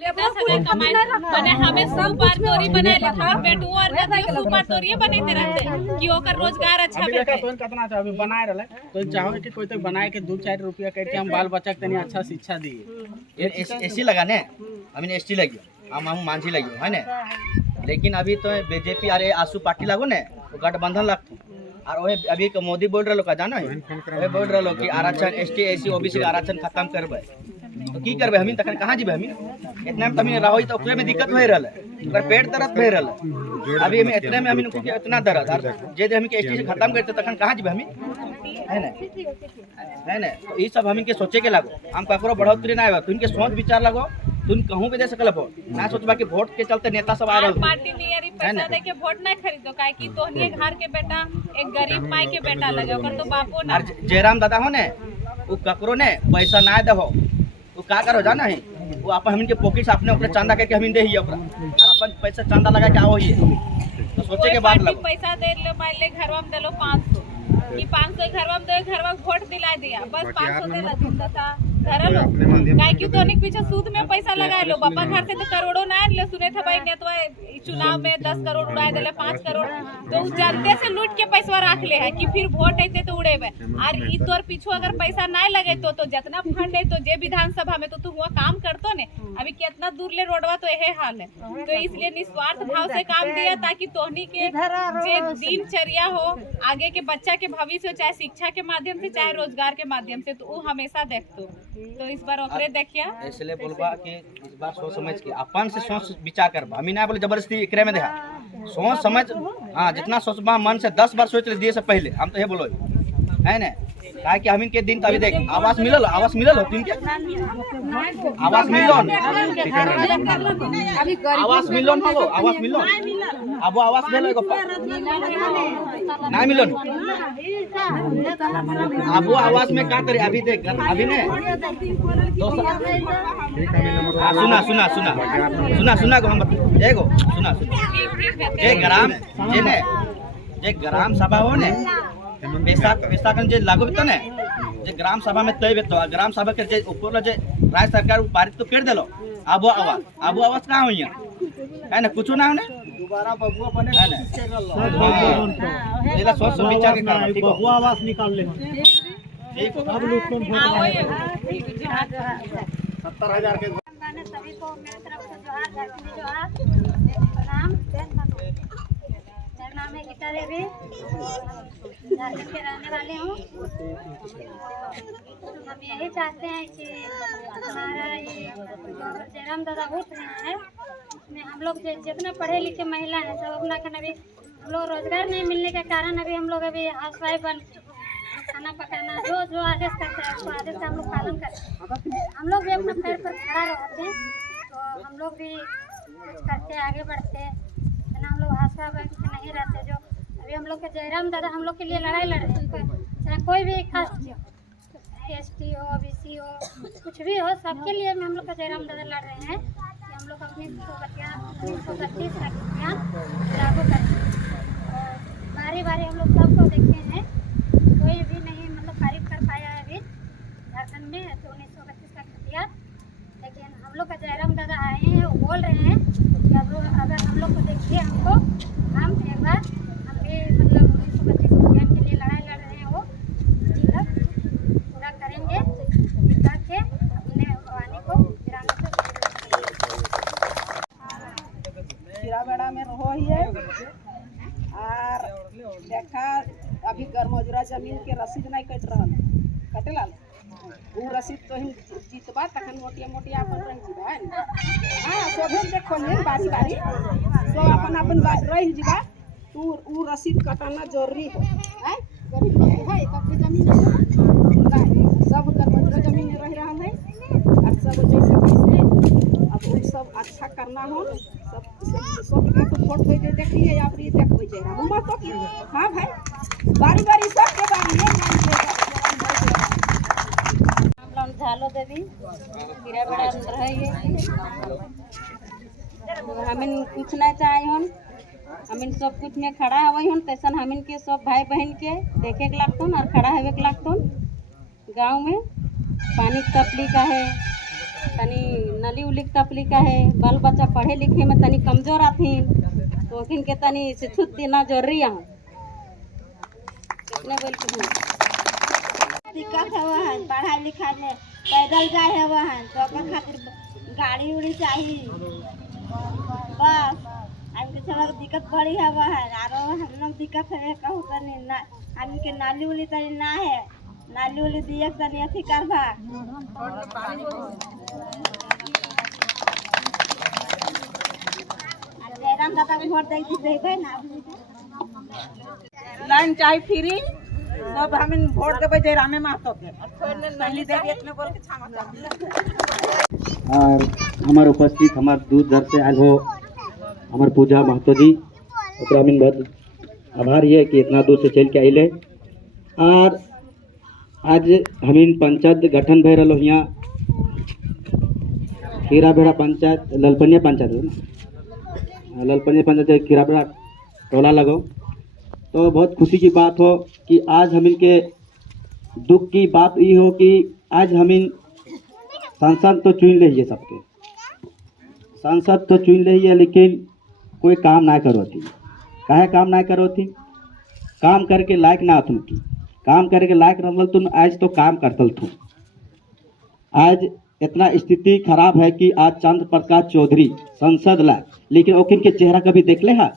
बने हमें सुपर तोरी बनाए ले थार बेटू और नदियो सुपर तोरी बनाते रहते कि ओकर रोजगार अच्छा बेटे तो कितना चाहे अभी बनाए रहले तो चाहो कि कोई तो बनाए के 2-4 रुपया करके हम बाल बच्चा के तनी अच्छा शिक्षा दिए। एसी लगाने हमें एसटी लगी हम मांझी लगी है ना, लेकिन अभी तो बीजेपी अरे आसू पार्टी लागो ने तो गठबंधन लगतो और वही अभी मोदी बोल रहे का जाना है वही बोल रहे कि आरक्षण एसटी एसी ओबीसी का आरक्षण खत्म करबे तो की करबे हमिन तखन कहां जेबे हमिन इतना में तमिन रहोई तो ओकरे में दिक्कत होय रहले ओकर पेट दर्द भय रहले अभी हमें इतने में हमिन को इतना दर्द और जे हमिन के एसटी से खत्म करते तखन कहां जेबे हमिन है ना तो ई सब हमिन के सोचे के लागो हम ककरो बढ़ोतरी ना आवे तुम के सोच विचार लगो तुम कहूं भी दे सकल वोट ना सोचबा कि वोट के चलते नेता सब आ रहल पार्टी नियरी पैसा दे के वोट नहीं खरीदो काहे कि तोहनी घर के बेटा एक गरीब माई के बेटा लगे ओकर तो बापो ना जयराम दादा हो ने उ ककरो ने पैसा ना देहो उ का करो जाना है वो अपन हमन के पॉकेट से अपने ऊपर चांदा करके हमिन दे ही ओकरा अपन पैसा चांदा लगा के आओ ही तो सोचे के बाद लगो पैसा दे ले मान ले घरवा में देलो 500 कि 500 घरवा में दे घरवा वोट दिला दिया बस 500 दे लग था घर लो काहे कि तोनी पीछे सूद में पैसा लगाए लो बापा घर से तो करोड़ों ना ले सुने थे भाई ने तो चुनाव में 10 करोड़ उड़ाए देले 5 करोड़ तो जनते से लूट के पैसा रख ले है कि फिर वोट आते तो उड़ेबे और ई तोर पीछे अगर पैसा ना लगे तो जितना फंड है तो जे विधानसभा में तो तू हुआ काम करतो ने अभी कितना दूर ले रोडवा तो यही हाल है तो इसलिए निस्वार्थ भाव से काम दिया ताकि तोहनी के जे दिनचर्या हो आगे के बच्चा के भविष्य हो चाहे शिक्षा के माध्यम से चाहे रोजगार के माध्यम से तो वो हमेशा देखतो तो इस बार ओकरे देखिया इसलिए बोलबा कि इस बार सोच समझ के अपन से सोच विचार करबा हमी ना बोले जबरदस्ती एकरे में देखा सोच समझ हां जितना सोचबा मन से 10 बार सोच ले दिए से पहले हम तो ये बोलो है ना काहे कि हमिन के दिन तभी देख आवास मिलल हो तुम के आवास मिलल आवास मिलल हो आवास मिलल अब आवास भेल एगो ना मिलल अब आवास में का करे अभी देख अभी ने सुना सुना सुना सुना सुना को हम एगो सुना सुना जे ग्राम सभा हो ने पैसा कन जे लागू तो ने जे ग्राम सभा में तय तो ग्राम सभा के जे ऊपर जे राज्य सरकार पारित तो कर देलो अब आवास कहां होइया है ना कुछ ना होने दोबारा बबुआ बने है ना एला सोच विचार के करना ठीक बबुआ आवास निकाल ले ठीक अब लोग कौन 70,000 के सभी को मेरी तरफ से जोहार प्रणाम मेरा नाम है गीता देवी झारखंड के रहने वाले हूँ। हम यही चाहते हैं कि हमारा ये जयराम दादा उठ रहे हैं उसमें हम लोग जितने पढ़े लिखे महिला हैं सब अपना अभी हम लोग रोजगार नहीं मिलने के कारण अभी हम लोग अभी हाउस वाइफ बन खाना पकाना जो आदेश करते हैं उसको आदेश का हम लोग पालन करते हैं। हम लोग भी अपने पैर पर खड़ा रहते हैं तो हम लोग भी कुछ करते आगे बढ़ते हैं ना हम लोग हाउस वाइफ नहीं रहते जो अभी हम लोग के जयराम दादा हम लोग के लिए लड़ाई लड़ रहे हैं चाहे कोई भी कास्ट हो एसटी हो ओबीसी हो कुछ भी हो सबके लिए हम लोग का जयराम दादा लड़ रहे हैं कि हम लोग अपनी 332 लागू करें और बारी बारी हम लोग सबको देखते हैं कोई भी नहीं मतलब पारित कर पाया है अभी झारखंड में 1932 का खतिया लेकिन हम लोग का जयराम दादा आए हैं वो बोल रहे हैं कि अगर हम लोग को देखिए हमको हम एक बार हम भी मतलब 1932 के लिए लड़ाई लड़ रहे हैं वो मतलब पूरा करेंगे जिता के अपने वाणी को गिराने से बेड़ा में रहो ही है और देखा अभी गरमजुरा जमीन के रसीद नहीं कट रहा कटेला वो रसीद तो हम जीतबा तखन मोटिया मोटिया अपन रह जीबा है ना हां सोभे देखो ने बारी बारी तो अपन रह जीबा तू उ रसीद कटाना जरूरी है गरीब है तब जमीन नहीं सब गरमजुरा जमीन रह रहा है और सब जैसे कैसे अब उन सब अच्छा करना हो सब के तो वोट दे देखिए आप ये देखबे जरा हम तो की हां भाई बारी बारी सब के बारी हम झालो देवी गिरा बड़ा अंदर है ये हमें कुछ नहीं चाहिए हमें सब कुछ में खड़ा हवे हन तैसन हमें के सब भाई बहन के देखे के लागतन और खड़ा हेवे के लागतन गांव में पानी तकलीफ का है तनी नली उली तपली का है, बाल बच्चा पढ़े लिखे में तनी कमजोर आथीन, तो ओकिन के तनी शिक्षित देना जरूरी है। कितने बोल के दिक्कत हुआ है पढ़ाई लिखाई में, पैदल जाए हुआ है तो ओकर खातिर गाड़ी उड़ी चाहिए, बस हमके सब दिक्कत बड़ी हुआ है। आरो हम लोग दिक्कत है कहूँ तनी ना हमके नाली उली तनी ना है, नाली उली दिए तनी अथी करवा। जयराम दादा को वोट देखे ना, लाइन चाहिए फ्री, सब हम वोट देवे जयरामे महतो के पहली देवी इतने बोल के छामा। और हमारे उपस्थित हमारे दूर दर से आयल हो हमारे पूजा महतो जी, ओकरा में बहुत आभारी है कि इतना दूर से चल के आइले। और आज हमीन पंचायत गठन भय रहा यहाँ खीराबेड़ा पंचायत, ललपनिया पंचायत है ना, ललपनिया पंचायत खीराबेड़ा टोला लगो। तो बहुत खुशी की बात हो कि आज हम इनके दुख की बात ये हो कि आज हम इन सांसद तो चुन ली है, सबके सांसद तो चुन ली है, लेकिन कोई काम ना करो थी। काहे काम ना करो थी? काम करके लायक ना तुम की, काम करके लायक रहल तुम आज तो काम करतल तुम। आज इतना स्थिति खराब है कि आज चंद्र प्रकाश चौधरी संसद ला, लेकिन ओकिन के चेहरा कभी देख ले है?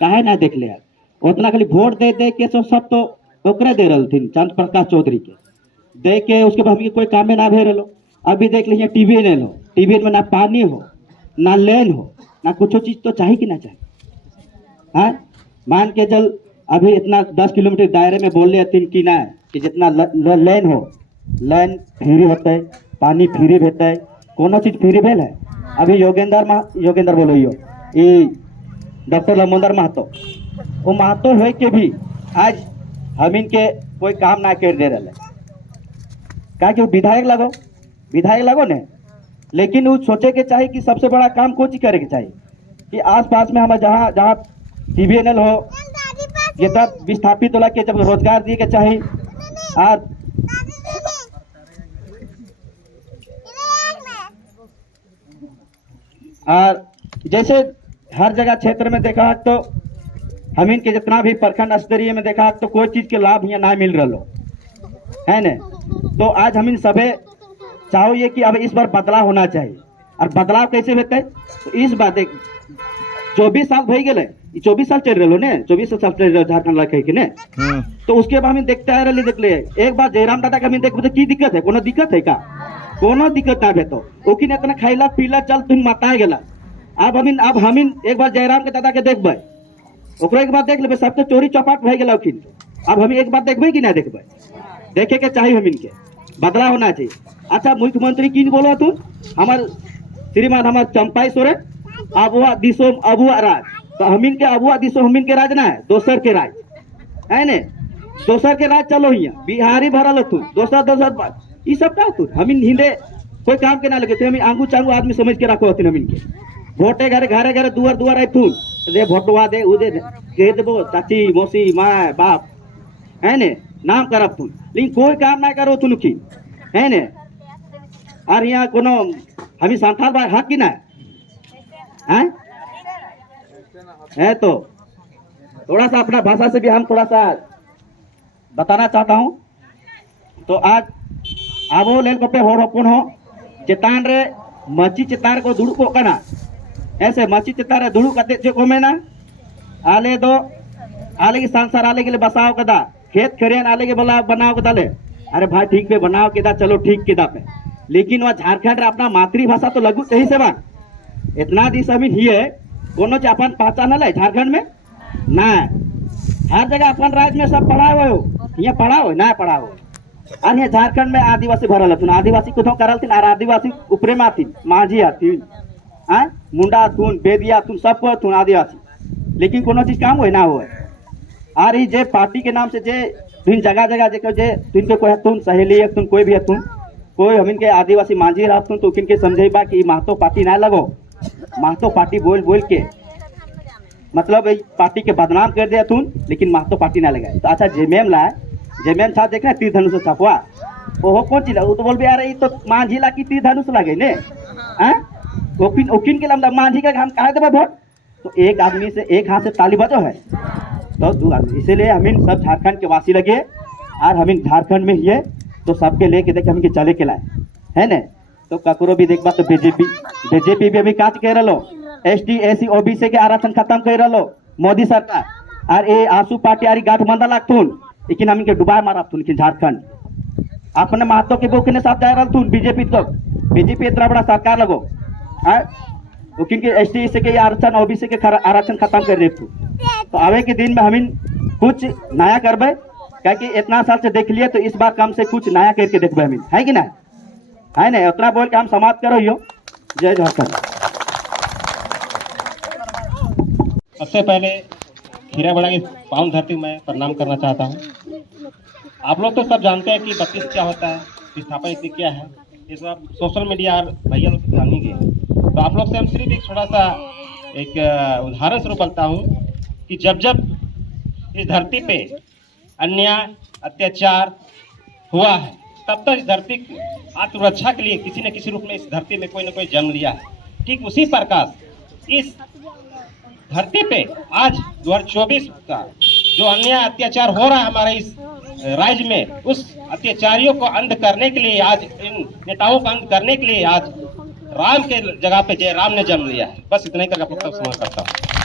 काहे ना देख ले है? उतना खाली वोट दे दे के सब तो ओकरे दे रहे थे, चंद्र प्रकाश चौधरी के दे के, उसके बाद हमके कोई काम में ना भे रहो। अभी देख लीजिए टीवी ले लो, टीवी में ना पानी हो ना लेन हो ना कुछ चीज़ तो चाहिए कि ना चाहिए। हाँ मान के चल अभी इतना 10 किलोमीटर दायरे में बोल रहे कि ना कि जितना लेन हो, लेन फ्री होता है, पानी फ्री भेजता है, कोनो चीज़ फ्री भेल है। अभी योगेंद्र बोलो ये डॉक्टर लमोदर महतो, वो महतो है के भी आज हम इनके कोई काम ना कर दे रहे, क्या कि विधायक लगो ने, लेकिन वो सोचे के चाहिए कि सबसे बड़ा काम कोई चीज करे के चाहिए कि आसपास में हमें जहाँ जहाँ TVNL हो ये तब विस्थापित होला के जब रोजगार दिए के चाहिए। और जैसे हर जगह क्षेत्र में देखा तो हम इनके जितना भी प्रखंड स्तरीय में देखा तो कोई चीज के लाभ यहाँ ना मिल रहा है न। तो आज हम इन सभी चाहो ये कि अब इस बार बदलाव होना चाहिए। और बदलाव कैसे होता है? तो इस बार देख 24 साल भई गए, 24 साल चल रहे ने, 24 साल चल रहे झारखंड रखे कि ने। तो उसके बाद हम देखते आ रहे, देख ले एक बार जयराम दादा का देख तो की दिक्कत है? कोनो दिक्कत है का? कोनो दिक्कत ना भेतो, ओकिन इतना खाइला पीला चल तुम मताए गेला। अब हम एक बार जयराम के दादा के देखबे, ओकरो एक बार देख लेबे, सब तो चोरी चौपाट भई गेला ओकिन। अब हम एक बार देखबे कि ना देखबे? देखे के चाहिए, हम इनके बदलाव होना चाहिए। अच्छा मुख्यमंत्री की बोलो तुम हमार श्रीमान हमार चंपाई सोरेन अबुआ दिसो अबुआ राज, तो हम इनके अबुआ दिसो हम इनके राज ना है, दोसर के राज है ने, दोसर के राज चलो यहाँ बिहारी भरल तू दोसर बात ये सब का तू हम इन हिंदे कोई काम के ना लगे थे। हम आंगू चांगू आदमी समझ के रखो हम इनके वोटे घरे दुआर आई थून दे भोटवा दे उदे कह देबो चाची मौसी माँ बाप है ने नाम करब तू, लेकिन कोई काम ना करो तुम की है ने। और यहाँ कोनो हमी संथाल भाई हक की ना है तो थोड़ा सा अपना भाषा से भी हम थोड़ा सा बताना चाहता हूँ। तो आज आबो लेल को पे होपन हो चेतान रे मची चेतान को दुड़ू को कना ऐसे मची चेतान रे दुड़ू कते जो को मेना आले दो आले की संसार आले के लिए बसाओ कदा खेत खरियान आले के बोला बनाओ कदा ले, अरे भाई ठीक पे बनाओ केदा चलो ठीक केदा पे, लेकिन वह झारखंड रे अपना मातृभाषा तो लगू सही से बात इतना दिस अभी ही है कोनो च अपन पहचान है झारखंड में ना, हर जगह अपन राज्य में सब पढ़ा हुए हो, यहाँ पढ़ा हो ना पढ़ा हो। और यहाँ झारखंड में आदिवासी भरल हथुन, आदिवासी कुछ करल थी और आदिवासी ऊपरे में आती माझी आती मुंडा थुन बेदिया थुन सब को थुन आदिवासी, लेकिन कोनो चीज काम हो ना हो। और ये जे पार्टी के नाम से जे तुम जगह जगह जे तुम कोई हथुन सहेली हथुन कोई भी हथुन कोई हम इनके आदिवासी माझी रहतुन तो इनके समझे बा कि महतो पार्टी ना लगो, महतो पार्टी बोल बोल के मतलब पार्टी के बदनाम कर दे तुम, लेकिन महतो पार्टी ना लगाए। तो अच्छा जेमेम ला जेमेम था देखना तीर धनुष छपवा वो कौन चीज वो तो बोल यार ये तो मांझी ला की तीर धनुष लगे ने हैं ओकिन के लिए मांझी का हम कहा देबे वोट तो एक आदमी से एक हाथ से ताली बजो है तो दो आदमी इसीलिए हम सब झारखंड के वासी लगे और हम झारखंड में ही है तो सबके लेके देखे हम चले के लाए है ना तो ककरो भी देखबा तो बीजेपी भी अभी काज कह रहा ST SC OBC के आरक्षण खत्म कर रहा मोदी सरकार और ये आसू पार्टी आरी गठबंधन लगथुन लेकिन हम इनके डुबा मारथुन लेकिन झारखंड अपने महत्व के बोके साथ जा रहा बीजेपी तो बीजेपी इतना बड़ा सरकार लगो लेकिन के ST SC के आरक्षण OBC के आरक्षण खत्म कर रहे तो आवे के दिन में हम कुछ नया करबे क्योंकि इतना साल से देख लिए तो इस बार कम से कुछ नया करके देखबे हम है कि ना है ना उतना बोल के हम समाप्त करो यो जय झारखंड। सबसे पहले खीराबड़ा की पावन धरती में प्रणाम करना चाहता हूँ। आप लोग तो सब जानते हैं कि 32 क्या होता है, विस्थापन इतनी क्या है, ये सब सोशल मीडिया और भैया लोग जान ही गए। तो आप लोग से हम सिर्फ एक थोड़ा सा एक उदाहरण स्वरूप बोलता हूँ कि जब जब इस धरती पे अन्याय अत्याचार हुआ है तब तक इस धरती की आत्मरक्षा के लिए किसी न किसी रूप में इस धरती में कोई न कोई जन्म लिया है। ठीक उसी प्रकार इस धरती पे आज 2024 का जो अन्याय अत्याचार हो रहा है हमारे इस राज्य में उस अत्याचारियों को अंत करने के लिए आज इन नेताओं को अंत करने के लिए आज राम के जगह पे जय राम ने जन्म लिया है। बस इतना ही करके आप लोग सब समझ करता हूँ।